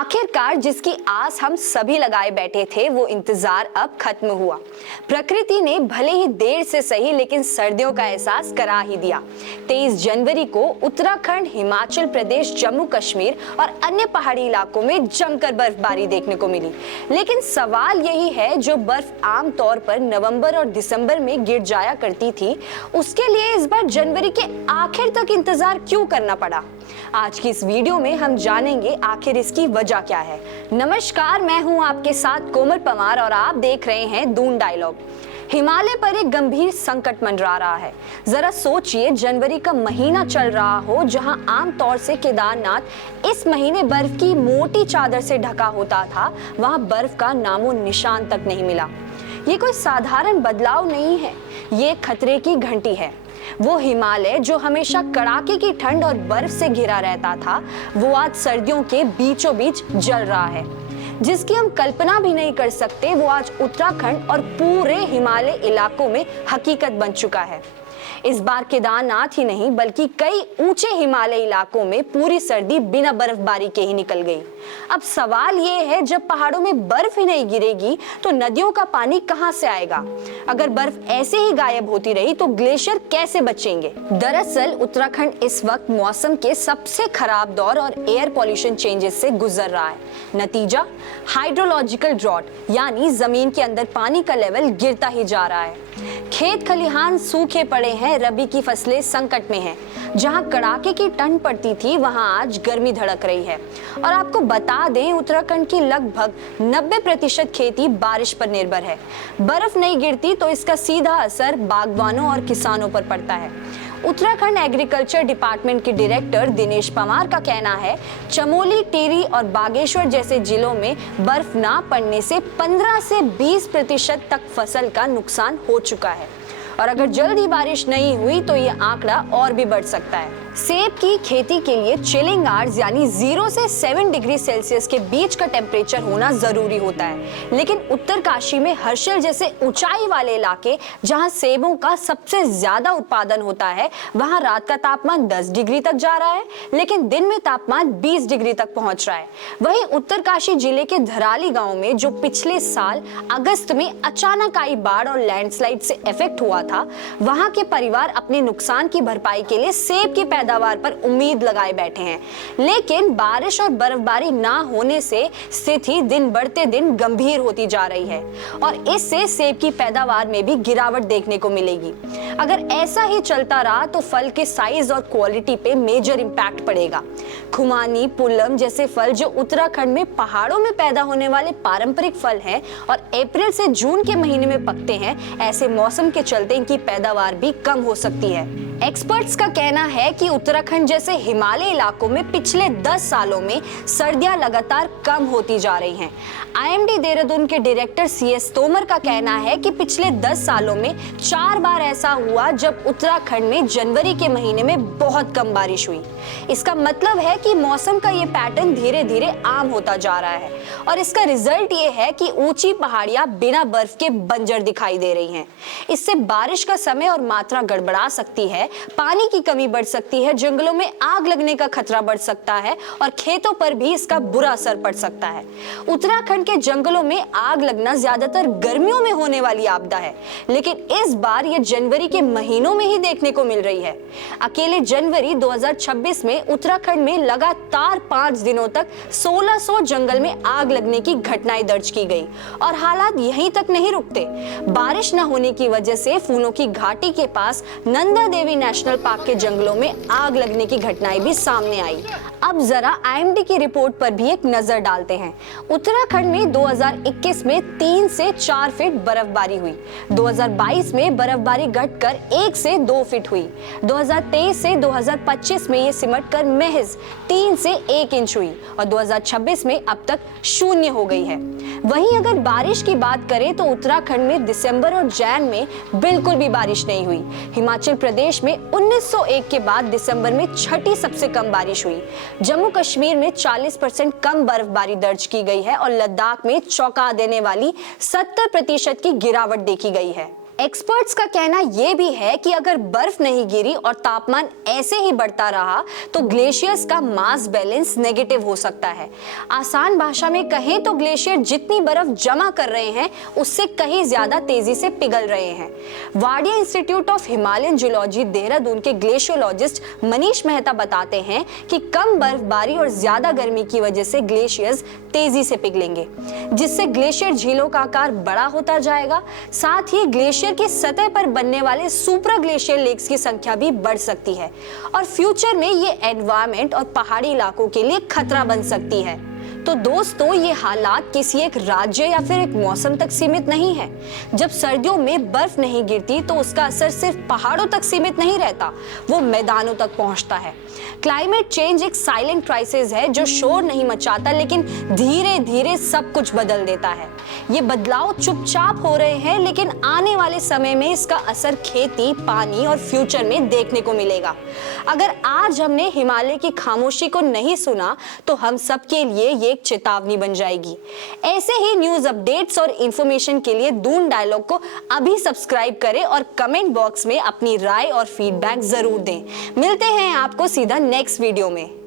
आखिरकार जिसकी आस हम सभी लगाए बैठे थे वो इंतजार अब खत्म हुआ। प्रकृति ने भले ही देर से सही लेकिन सर्दियों का एहसास करा ही दिया। 23 जनवरी को उत्तराखंड, हिमाचल प्रदेश, जम्मू कश्मीर और अन्य पहाड़ी इलाकों में जमकर बर्फबारी देखने को मिली। लेकिन सवाल यही है, जो बर्फ आम तौर पर नवंबर और दिसंबर में गिर जाया करती थी, उसके लिए इस बार जनवरी के आखिर तक इंतजार क्यों करना पड़ा? आज की इस वीडियो में हम जानेंगे आखिर इसकी वजह क्या है। नमस्कार, मैं हूं आपके साथ कोमल पवार और आप देख रहे हैं दून डायलॉग। हिमालय पर एक गंभीर संकट मंडरा रहा है। जरा सोचिए, जनवरी का महीना चल रहा हो जहां आमतौर से केदारनाथ इस महीने बर्फ की मोटी चादर से ढका होता था, वहां बर्फ का नामो निशान तक नहीं मिला। ये कोई साधारण बदलाव नहीं है, ये खतरे की घंटी है। वो हिमालय जो हमेशा कड़ाके की ठंड और बर्फ से घिरा रहता था, वो आज सर्दियों के बीचों बीच जल रहा है। जिसकी हम कल्पना भी नहीं कर सकते, वो आज उत्तराखंड और पूरे हिमालय इलाकों में हकीकत बन चुका है। इस बार केदारनाथ ही नहीं बल्कि कई ऊंचे हिमालय इलाकों में पूरी सर्दी बिना बर्फबारी के ही निकल गई। अब सवाल ये है, जब पहाड़ों में बर्फ ही नहीं गिरेगी तो नदियों का पानी कहां से आएगा? अगर बर्फ ऐसे ही गायब होती रही तो ग्लेशियर कैसे बचेंगे? दरअसल उत्तराखंड इस वक्त मौसम के सबसे खराब दौर और एयर पॉल्यूशन चेंजेस से गुजर रहा है। नतीजा, हाइड्रोलॉजिकल ड्रॉट, यानी जमीन के अंदर पानी का लेवल गिरता ही जा रहा है। खेत खलिहान सूखे पड़े हैं, रबी की फसलें संकट में हैं। जहां कड़ाके की ठंड पड़ती थी, वहां आज गर्मी धड़क रही है। और आपको बता दें, उत्तराखंड की लगभग 90% खेती बारिश पर निर्भर है। बर्फ नहीं गिरती तो इसका सीधा असर बागवानों और किसानों पर पड़ता है। उत्तराखंड एग्रीकल्चर डिपार्टमेंट के डायरेक्टर दिनेश पवार का कहना है, चमोली, टिहरी और बागेश्वर जैसे जिलों में बर्फ ना पड़ने से 15 से 20% तक फसल का नुकसान हो चुका है। और अगर जल्दी बारिश नहीं हुई तो ये आंकड़ा और भी बढ़ सकता है। सेब की खेती के लिए चिलिंग आवर्स यानी 0 से 7 डिग्री सेल्सियस के बीच का टेम्परेचर होना जरूरी होता है। लेकिन उत्तरकाशी में हर्षल जैसे ऊंचाई वाले इलाके, जहां सेबों का सबसे ज्यादा उत्पादन होता है, वहां रात का तापमान 10 डिग्री तक जा रहा है, लेकिन दिन में तापमान 20 डिग्री तक पहुंच रहा है। वहीं उत्तरकाशी जिले के धराली गांव में, जो पिछले साल अगस्त में अचानक आई बाढ़ और लैंडस्लाइड से इफेक्ट हुआ था, वहां के परिवार अपने नुकसान की भरपाई के लिए सेब की पैदावार पर उम्मीद लगाए बैठे हैं। लेकिन बारिश और बर्फबारी ना होने से स्थिति दिन बढ़ते दिन गंभीर होती जा रही है और इससे सेब की पैदावार में भी गिरावट देखने को मिलेगी। अगर ऐसा ही चलता रहा तो फल के साइज और क्वालिटी पे मेजर इंपैक्ट पड़ेगा। खुमानी, पुल्लम जैसे फल, जो उत्तराखंड में पहाड़ों में पैदा होने वाले पारंपरिक फल हैं और अप्रैल से जून के महीने में पकते हैं, ऐसे मौसम के चलते इनकी पैदावार भी कम हो सकती है। एक्सपर्ट्स का कहना है कि उत्तराखंड जैसे हिमालय इलाकों में पिछले 10 सालों में सर्दियां लगातार कम होती जा रही हैं। IMD देहरादून के डायरेक्टर CS तोमर का कहना है कि पिछले 10 सालों में 4 बार ऐसा हुआ जब उत्तराखंड में जनवरी के महीने में बहुत कम बारिश हुई। इसका मतलब है कि मौसम का ये पैटर्न धीरे धीरे आम होता जा रहा है और इसका रिजल्ट ये है कि ऊंची पहाड़ियां बिना बर्फ के बंजर दिखाई दे रही हैं। इससे बारिश का समय और मात्रा गड़बड़ा सकती है, पानी की कमी बढ़ सकती है, जंगलों में आग लगने का खतरा बढ़ सकता है और खेतों पर भी इसका बुरा असर पड़ सकता है। उत्तराखंड के जंगलों में आग लगना ज्यादातर गर्मियों में होने वाली आपदा है, लेकिन इस बार ये जनवरी के महीनों में ही देखने को मिल रही है। अकेले जनवरी 2026 में उत्तराखंड में लगातार 5 दिनों तक 1600 जंगल में आग लगने की घटनाएं दर्ज की गई और हालात यहीं तक नहीं रुकते। बारिश न होने की वजह से फूलों की घाटी के पास नंदा देवी नेशनल पार्क के जंगलों में आग लगने की घटनाएं भी सामने आई। अब जरा IMD की रिपोर्ट पर भी एक नजर डालते हैं। उत्तराखंड में 2021 में 3 से 4 फीट बर्फबारी हुई। 2022 में बर्फबारी घटकर 1 से 2 फीट हुई। 2023 से 2025 में ये सिमटकर महज 3 से 1 इंच हुई और 2026 में अब तक 0 हो गई है। वहीं अगर बारिश की बात करें तो उत्तराखंड में दिसंबर और जैन में बिल्कुल भी बारिश नहीं हुई। हिमाचल प्रदेश में 1901 के बाद दिसंबर में छठी सबसे कम बारिश हुई। जम्मू कश्मीर में 40% कम बर्फबारी दर्ज की गई है और लद्दाख में चौंका देने वाली 70% की गिरावट देखी गई है। एक्सपर्ट्स का कहना यह भी है कि अगर बर्फ नहीं गिरी और तापमान ऐसे ही बढ़ता रहा तो ग्लेशियर्स का मास बैलेंस नेगेटिव हो सकता है। आसान भाषा में कहें तो ग्लेशियर जितनी बर्फ जमा कर रहे हैं उससे कहीं ज्यादा तेजी से पिघल रहे हैं। Wadia institute of Himalayan geology Dehradun के ग्लेशियोलॉजिस्ट मनीष मेहता बताते हैं कि कम बर्फबारी और ज्यादा गर्मी की वजह से ग्लेशियर्स तेजी से पिघलेंगे, जिससे ग्लेशियर झीलों का आकार बड़ा होता जाएगा। साथ ही ग्लेशियर की सतह पर बनने वाले सुप्रा ग्लेशियर लेक्स की संख्या भी बढ़ सकती है और फ्यूचर में ये एनवायरनमेंट और पहाड़ी इलाकों के लिए खतरा बन सकती है। तो दोस्तों, ये हालात किसी एक राज्य या फिर एक मौसम तक सीमित नहीं है। जब सर्दियों में बर्फ नहीं गिरती तो उसका असर सिर्फ पहाड़ों तक सीमित नहीं रहता, वो मैदानों तक पहुंचता है। क्लाइमेट चेंज एक साइलेंट क्राइसिस है जो शोर नहीं मचाता लेकिन धीरे धीरे सब कुछ बदल देता है। ये बदलाव चुपचाप हो रहे हैं लेकिन आने वाले समय में इसका असर खेती, पानी और फ्यूचर में देखने को मिलेगा। अगर आज हमने हिमालय की खामोशी को नहीं सुना तो हम सबके लिए ये एक चेतावनी बन जाएगी। ऐसे ही न्यूज अपडेट्स और इंफॉर्मेशन के लिए दून डायलॉग को अभी सब्सक्राइब करें और कमेंट बॉक्स में अपनी राय और फीडबैक जरूर दें। मिलते हैं आपको सीधा नेक्स्ट वीडियो में।